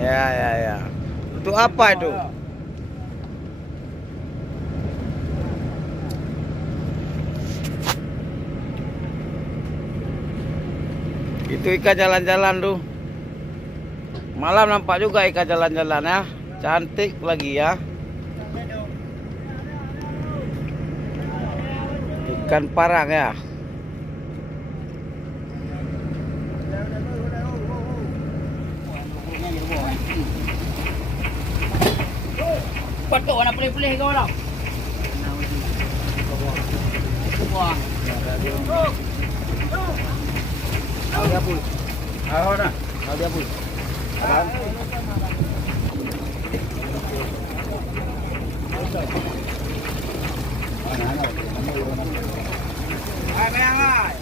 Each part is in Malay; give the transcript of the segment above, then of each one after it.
Ya, ya, ya. Untuk apa itu? Itu ikan jalan-jalan tuh. Malam nampak juga ikan jalan-jalan ya. Cantik lagi ya. Ikan parang ya. Buat kau nak pelih-pelih kau tau. Wah.เอาdia pun.เอานะเอาdia pun. Hai menang hai.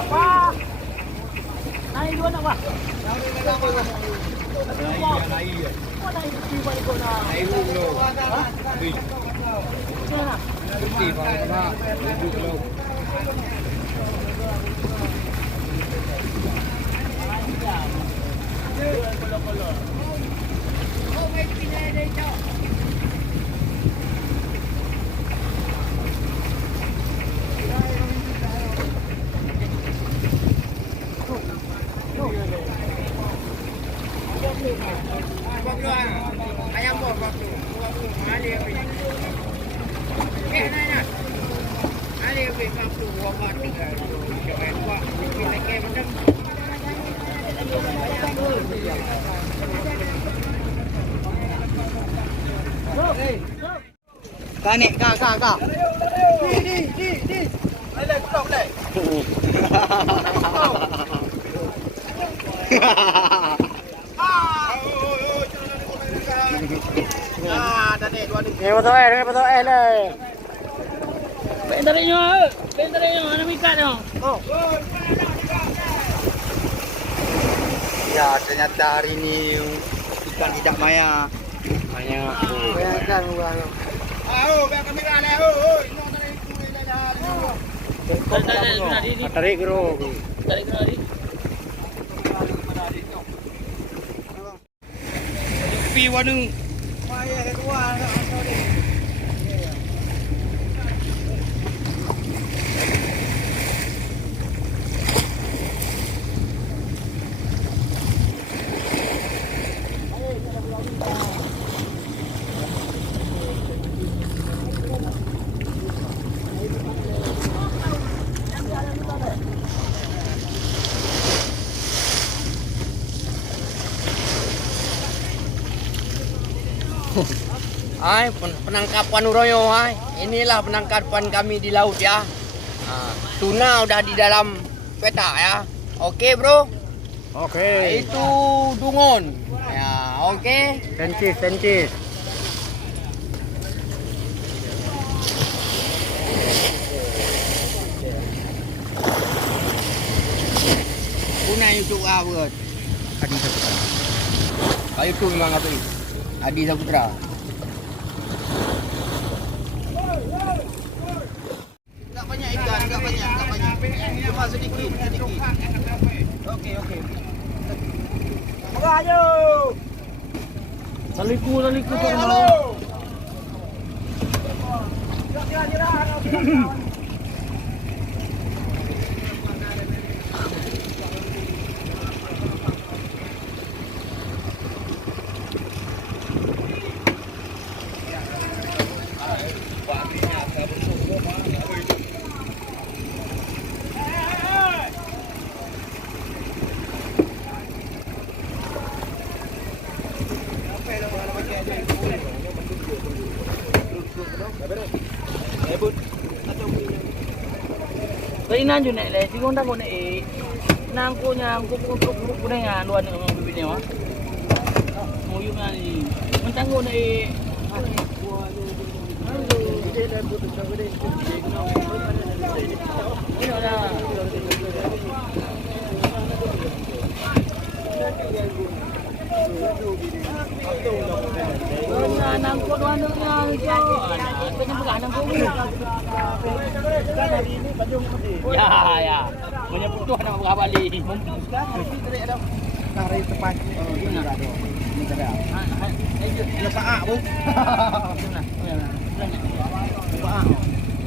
Apa? Naik dua nak apa? Ayam bom waktu Ali api. Nanya. Ali api waktu wabat tinggal. Jangan buat lagi macam. Kanik kak. Di. Boleh pulang boleh. Tadi dua ni. Betul le. Bentarnya, mana mikat tu? Ya, ternyata hari ini ikan tidak maya. Banyak. Bayangkan bukan. Biar kamera le. Tarik bro. Tarik kena ni. Pi warung. Maya kedua nak ni. Hai, penangkapan Uroyo, hai. Inilah penangkapan kami di laut ya. Tuna udah di dalam peta ya. Oke, bro. Oke. Itu dungun. Ya, oke. Sencis. Tuna itu awet. Adi Saputra. Kayu tu memang apa ni? Adi Saputra. Tak banyak ikan, tak banyak. Cuma sedikit. Okey. Murah je. Saliku tu Halo. Jira. Tadi nanju nak le, cikgu tak kau nak nangku kuningan luar ni orang bibir ni mah. Muyung ni, mentang kau nak nangku luar ni, penyembuhan Anang ko ni. Ya, ya. Punya putuh nak berbalik. Tarik tepat. Oh, ini dah ada. Ini dah ada. Ya paak pun. Paak.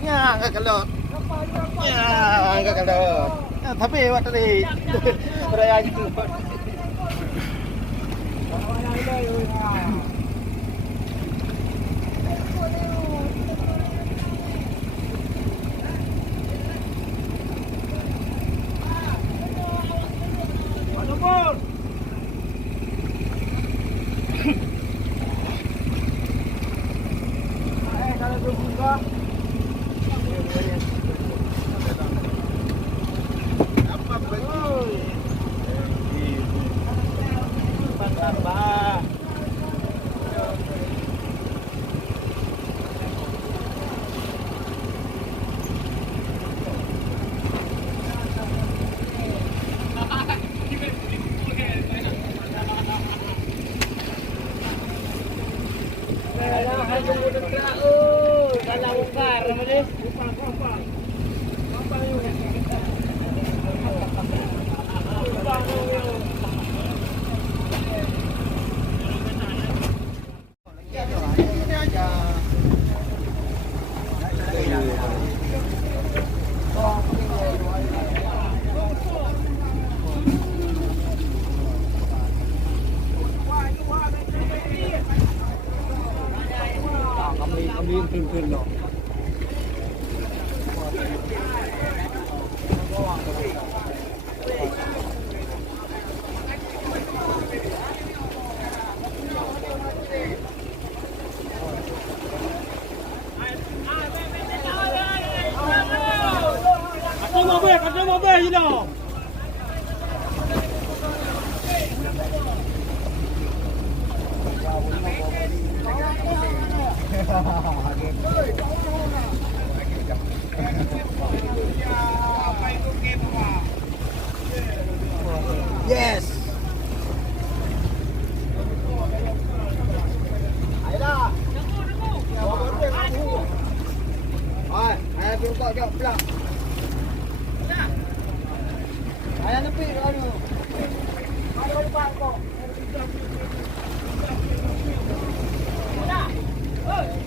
Ya, enggak kalau. Ya, enggak kalau. Tapi awak tadi beraya gitu. Yes. Ayolah. Hai, ayo buka jap pelak. Ayo nepi anu. Ada depan kok. Dah. Oi.